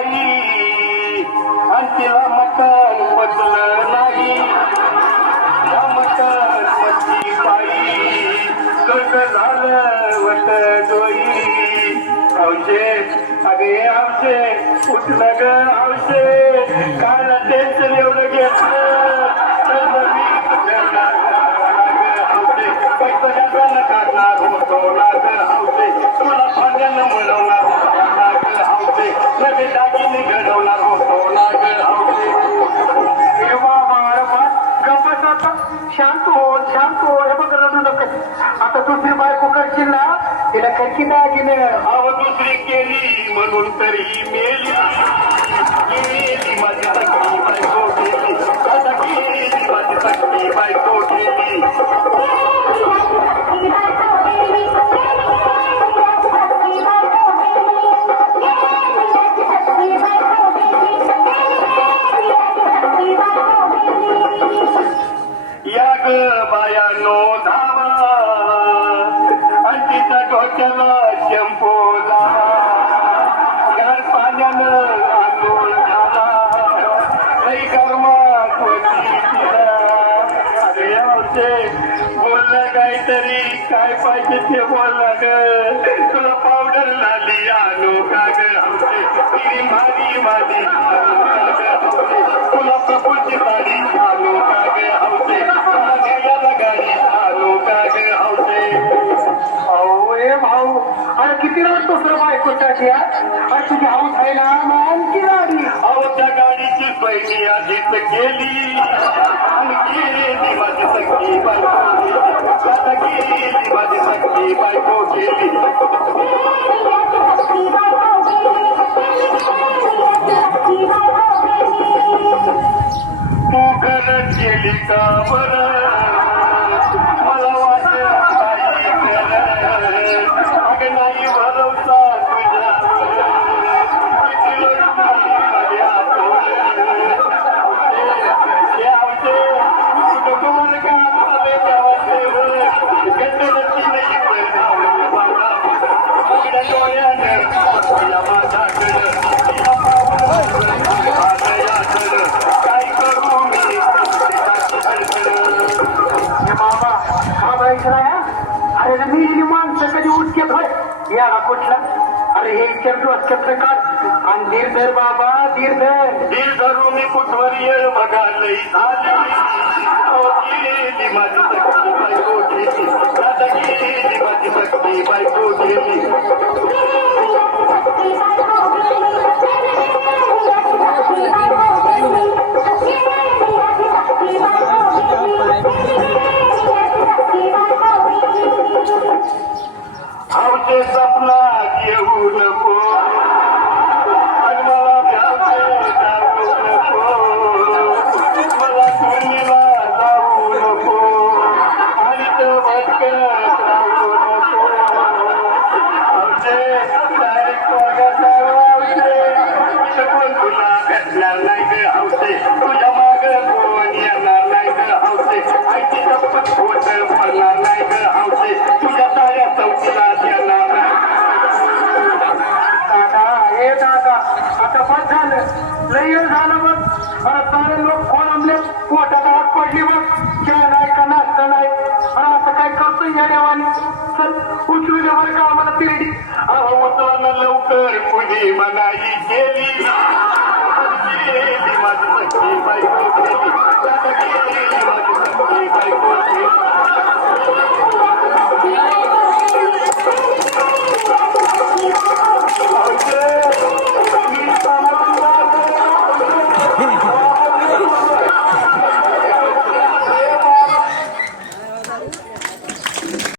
बाई आणि तिला मटण पचलं नाही. या मटण मच्छी बाई कसं झालं वट डोई. औषे अगे औषे उठलं ग औषे काय ना टेन्शन एवढं घेतलं तर मी पैसा काढणार होतो लाग हौसे तुला भांड्यानं मिळवणार लाग हौसे नवे दागिने घडवणार होतो लाग हौसे. गप्पा आता शांत हो हे बघ रडू नको. आता दुसरी बायको करशील ना तिला करकी दागिने अव दुसरी केली म्हणून तरी मेली. गेली माझी सगळी बायको गेली आता गेली माझी सगळी बायको गेली. या ग बायानो धावा आणि तिच्या डोक्याला शंपो गार पाण्यानं आंघोळ झाला काही गरमात होती तिला. अरे औषे बोललं काहीतरी काय पाहिजे ते बोलला ग. तुला पावडर लाली आणू का ग हौसे तिरी मारी माझी आणू का ग हौसे तुला प्रभूची साडी आणू का ग हौसे तुला घ्यायला गाडी आणू का ग हौसे. भाऊ ए भाऊ अरे किती रात दुसरं बायकोसाठी अरे तुझी हाऊस आहे ना आणखी गाडी. अहो त्या गाडीची पहिली आधीच गेली आणि गेली माझी सगळी बायको गेली. आता गेली माझी सगळी बायको गेली. तू घरच गेली का बरं मला वाटत काही खरं अगं नाही भरवसा तुझ्यावर किती लढली माझ्या हातोर. तुम्हाला काय आले गावावर गंडलची नाही उघड्या डोळ्यानं आपल्या माझ्याकडं काय करू मी बाबा हा बाईकरा अरे मी माणसं कधी उठकेत होय याला कुठला. अरे हे इच्छा काढ आणि धीर बाबा धीर धरू मी कुठवर येळ बघालय झाली. गेली माझी सगळी बायको गेली आता गेली माझी सगळी बायको गेली. हौसे सपना घेऊ नको आणि मला भ्यावते जाऊ नको मला धुळीला जाऊ नको आणि तो भटकत राहू नको. हौसे डायरेक्ट वागत हौसे कोण तुला भेटणार नाही ग हौसे तुझ्या माग कोण येणार नाही ग हौसे आईची चप्पत खोट पडणार नाही ग हौसे तुझ्या साऱ्या चौकीला देणार नाही. दादा आता बस झालं लय झालं मग. अरे सारे लोक खोळंबले पोटात आग पडली मग चहा नाही का नाश्ता नाही. अरे असं काय करतोय या देवानी. चल उचलू देवर का आम्हाला तिरडी. अहो उचलून लवकर पुढे मनाई केली